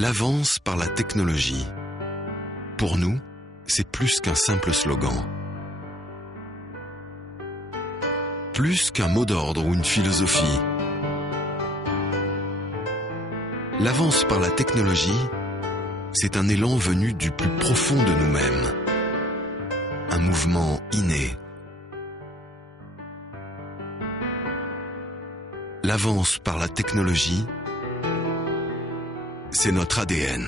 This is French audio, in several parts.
L'avance par la technologie. Pour nous, c'est plus qu'un simple slogan. Plus qu'un mot d'ordre ou une philosophie. L'avance par la technologie, c'est un élan venu du plus profond de nous-mêmes. Un mouvement inné. L'avance par la technologie, c'est notre ADN.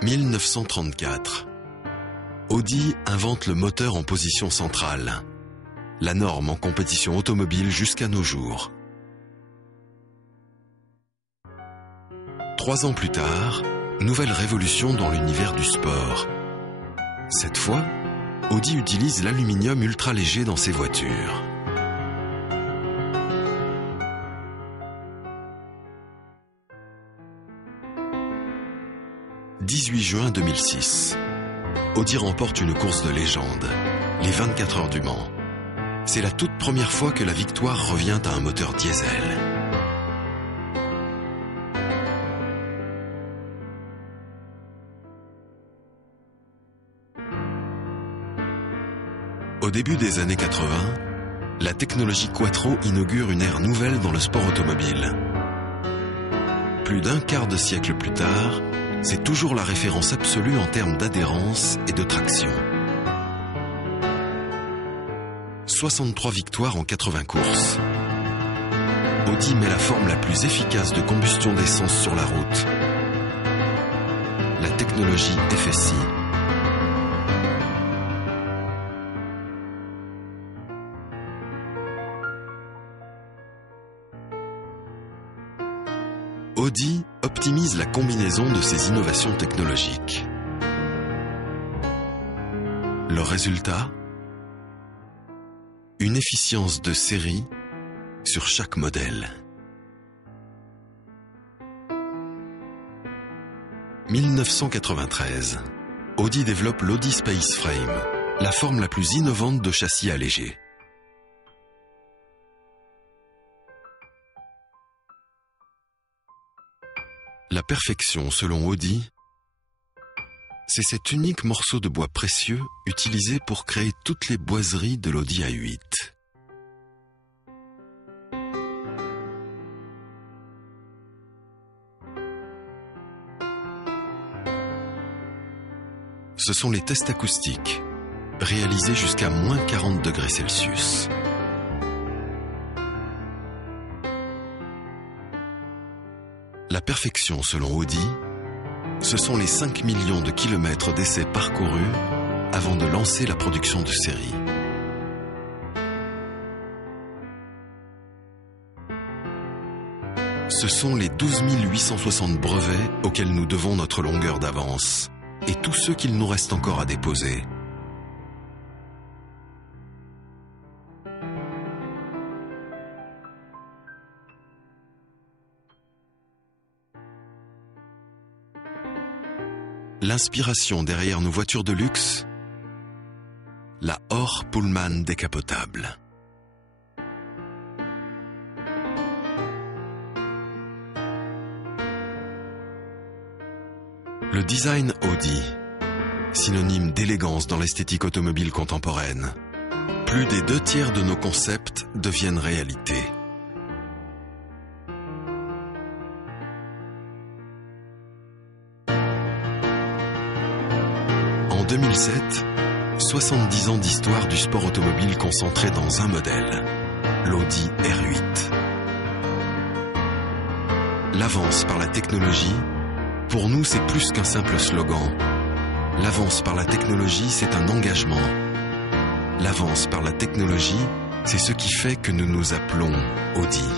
« 1934. Audi invente le moteur en position centrale, la norme en compétition automobile jusqu'à nos jours. 3 ans plus tard, nouvelle révolution dans l'univers du sport. Cette fois, Audi utilise l'aluminium ultra léger dans ses voitures. « 18 juin 2006. Audi remporte une course de légende, les 24 heures du Mans. C'est la toute première fois que la victoire revient à un moteur diesel. Au début des années 80, la technologie Quattro inaugure une ère nouvelle dans le sport automobile. Plus d'un quart de siècle plus tard, c'est toujours la référence absolue en termes d'adhérence et de traction. 63 victoires en 80 courses. Audi met la forme la plus efficace de combustion d'essence sur la route. La technologie FSI. Audi optimise la combinaison de ces innovations technologiques. Le résultat ? Une efficience de série sur chaque modèle. 1993. Audi développe l'Audi Space Frame, la forme la plus innovante de châssis allégé. La perfection, selon Audi, c'est cet unique morceau de bois précieux utilisé pour créer toutes les boiseries de l'Audi A8. Ce sont les tests acoustiques, réalisés jusqu'à moins 40 degrés Celsius. La perfection, selon Audi, ce sont les 5 millions de kilomètres d'essais parcourus avant de lancer la production de série. Ce sont les 12 860 brevets auxquels nous devons notre longueur d'avance et tous ceux qu'il nous reste encore à déposer. L'inspiration derrière nos voitures de luxe, la Or Pullman décapotable. Le design Audi, synonyme d'élégance dans l'esthétique automobile contemporaine. Plus des 2/3 de nos concepts deviennent réalité. En 2007, 70 ans d'histoire du sport automobile concentré dans un modèle, l'Audi R8. L'avance par la technologie, pour nous, c'est plus qu'un simple slogan. L'avance par la technologie, c'est un engagement. L'avance par la technologie, c'est ce qui fait que nous nous appelons Audi.